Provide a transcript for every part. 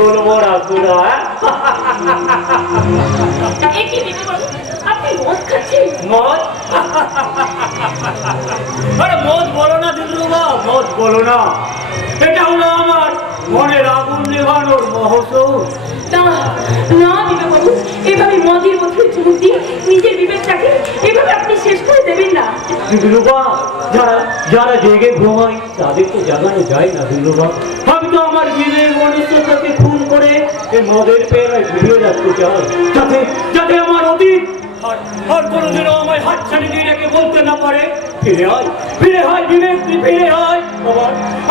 তুলবো রাখুরা। আপনি মদ খাচ্ছেন? মদ? আরে মদ বলো না দিলরুবা, মদ বলো না। এটা হলো আমার মনের আগুন নেভানোর মহোৎসব। না না বিবেকবাবু, এভাবে মদের মধ্যে চুমুক দিয়ে নিজের বিবেকটাকে এভাবে আপনি শেষ করে দেবেন না। দিলরুবা, যারা জেগে ঘুমায় তাদের তো জাগানো যায় না দিলরুবা। আমি তো আমার বিবেক মনুষ্যতাকে খুন করে এই মদের পেয়ারায় ঘুরিয়ে রাখতে চাই, যাতে আমার অতীত আর কোনোদিনও আমায় হাত ছাড়ি দিয়ে রেখে বলতে না পারে, ফিরে হয় বিবেক, তুই ফিরে হয়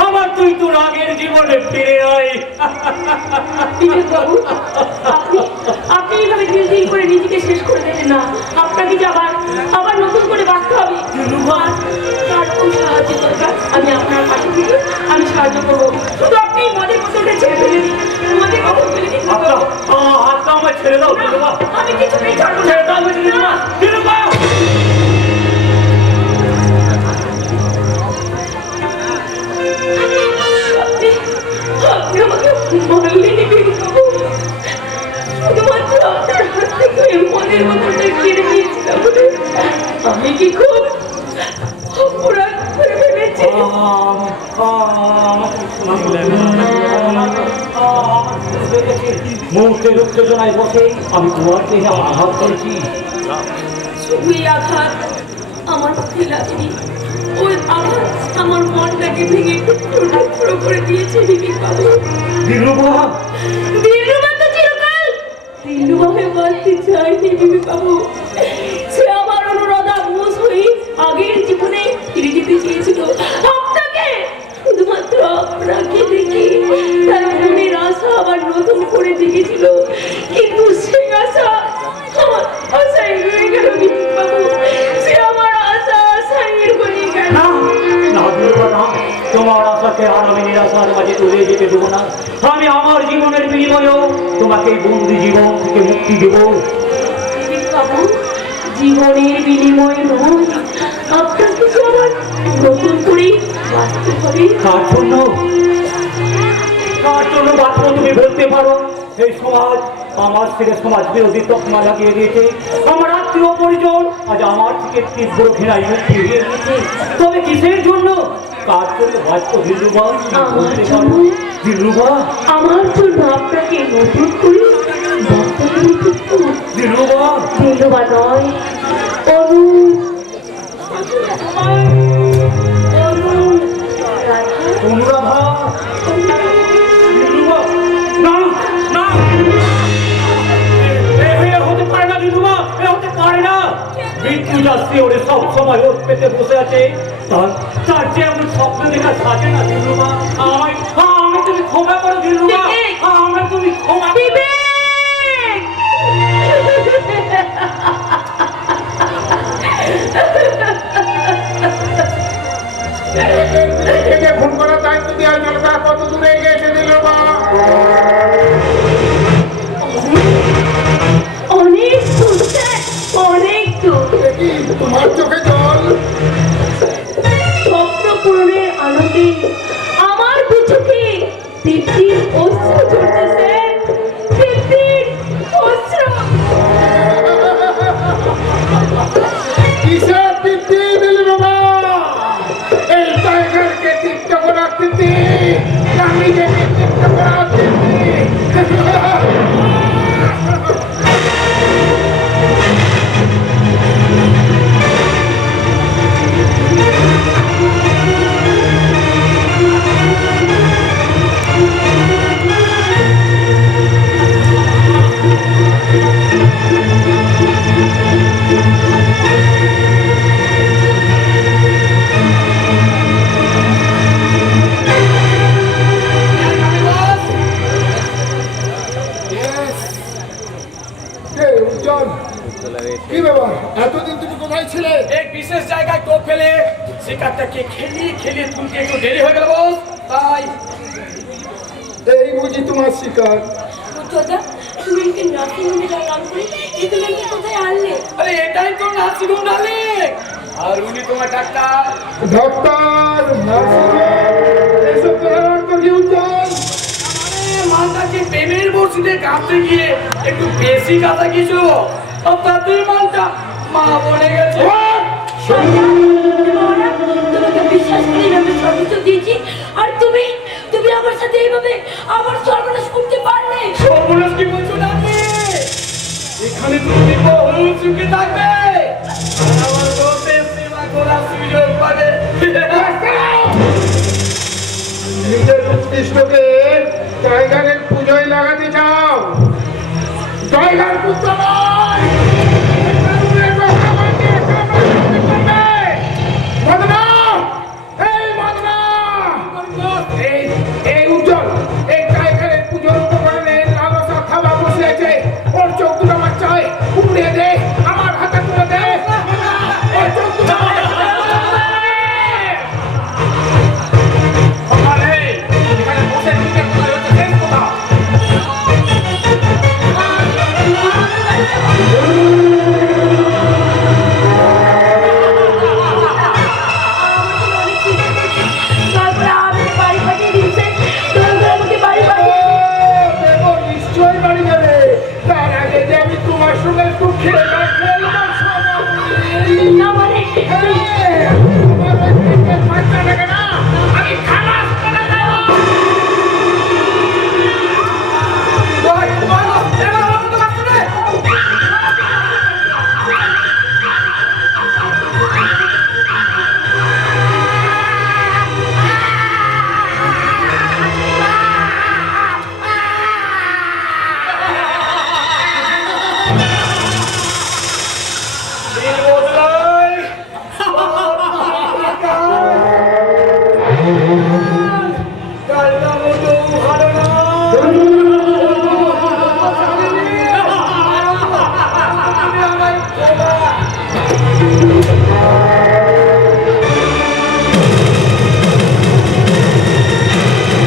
আমার তুই তোর আগের জীবনে ফিরে হয়। বিবেকবাবু, আপনি এইভাবে দিল করে নিজেকে শেষ করে দেবেন না। আপনাকে যে আবার নতুন করে বাঁচতে হবে। তার খুব সাহায্য দরকার। আমি আপনার পাশে থেকে আমি সাহায্য করবো। শুধু আপনি মদের বোতলটা ছেড়ে ফেলে দিন, মদের বোতল ফেলে দিন। হাতটা আমায় ছেড়ে দাও। আমি কিছুতেই ছাড়বো না। আপনি আমাকে মারলেন বিবেকবাবু। শুধুমাত্র আপনার হাত থেকে ওই মদের বোতলটা কেড়ে নিয়েছিলাম বলে আমি কি খুব অপরাধ করে ফেলেছি? মুহূর্তের উত্তেজনায় বসে আমি তোমার দেহে আঘাত করেছি। শুধুই আঘাত আমার পক্ষে লাগেনি, ওই আঘাত আমার মনটাকে ভেঙে টুকরো করে দিয়েছে বিবেকবাবু। দিলরুবা তো চিরকাল দিলরুবা হয়ে বাঁচতে চাইনি বিবেকবাবু। সে আমার অনুরাধা বোঝ হয়ে আগের জীবনে ফিরে যেতে চেয়েছিল। আপনাকে, শুধুমাত্র আপনাকে দেখে তার মনের আশা আবার নতুন করে জেগেছিল, কিন্তু সেই আশা আমার আশাই রয়ে গেল বিবেকবাবু। সে আমার আশাই রয়ে গেল। তোমার আশাকে আর আমি নিরাশার মাঝে তুলে যেতে দেবো না। আমি আমার জীবনের বিনিময়েও তোমাকে বন্দি জীবন থেকে মুক্তি দেব। বাবু, জীবনের বিনিময় নয়, আপনাকে সবার নতুন করে বাঁচতে হবে। কার জন্য বাঁচবো তুমি বলতে পারো? এই সমাজ আমার থেকে সমাজ বিরোধী তকমা লাগিয়ে দিয়েছে। আমার আত্মীয় পরিজন আজ আমার থেকে তীব্র ঘৃণায় মুখ ফিরিয়ে দিয়েছে। তবে কিসের জন্য, কার জন্য বাঁচবো দিলরুবা? বলতে পারো দিলরুবা? আমার জন্য আপনাকে নতুন করে দিলরুবা? দিলরুবা নয়, অনুরাধা। দিলরুবা, না না, হতে পারে না দিলরুবা, হতে পারে না। মৃত্যু যাচ্ছে ওরে সব সময় ওর পেতে বসে আছে, তার যে এমন স্বপ্ন দেখা সাজে না দিলরুবা। আমি তুমি ক্ষমা করো দিলরুবা, আমি তুমি ক্ষমা করো। ফোন করার দায়িত্ব দেওয়া গেল, তার কত দূরে গেছে দিলরুবা? অনেক শুনছে, অনেক দূর। তোমার চোখে জল? স্বপ্ন পূরণের আনন্দে আমার দু চোখে তৃপ্তির অশ্রু ঝরতেছে, তৃপ্তির অশ্রু। কিসের তৃপ্তি দিলরুবা? এই টাইগারকে তৃপ্ত করার তৃপ্তি, নিজেকে তৃপ্ত করার তৃপ্তি। কি ব্যাপার, এতদিন তুমি কোথায় ছিলে? এক বিশেষ জায়গায় টোপ ফেলে শিকারটাকে খেলিয়ে তুলতে একটু দেরি হয়ে গেল বস, তাই। এই বুঝি তোমার শিকার? তুমি কি নাতি মনে গেলাম করে তুমি কোথায় আনলে? আরে এটাই তো নার্সিংহোম ডার্লিং, আর উনি তোমার ডাক্তার। ডাক্তার, নার্সিং, এসব তো কি উজ্জ্বল? মালটাকে আমাকে প্রেমের বর্ষিতে কাঁদতে গিয়ে একটু বেশি কাঁদা কিছু তাদের মানটা মা বলে গেছে। তোমাকে বিশ্বাস করে আমি সর্বোচ্চ দিয়েছি, আর তুমি তুমি আমার সাথে এইভাবে আমার সর্বনাশ করতে পারলে। সর্বনাশ কি বলছো না? এখানে তুমি বহু সুখে থাকবে, আর আমার গোপের সেবা করার সুযোগ পাবে। নিজের উৎকৃষ্টকে টাইগারের পুজোয় লাগাতে চাও? টাইগার পুত্র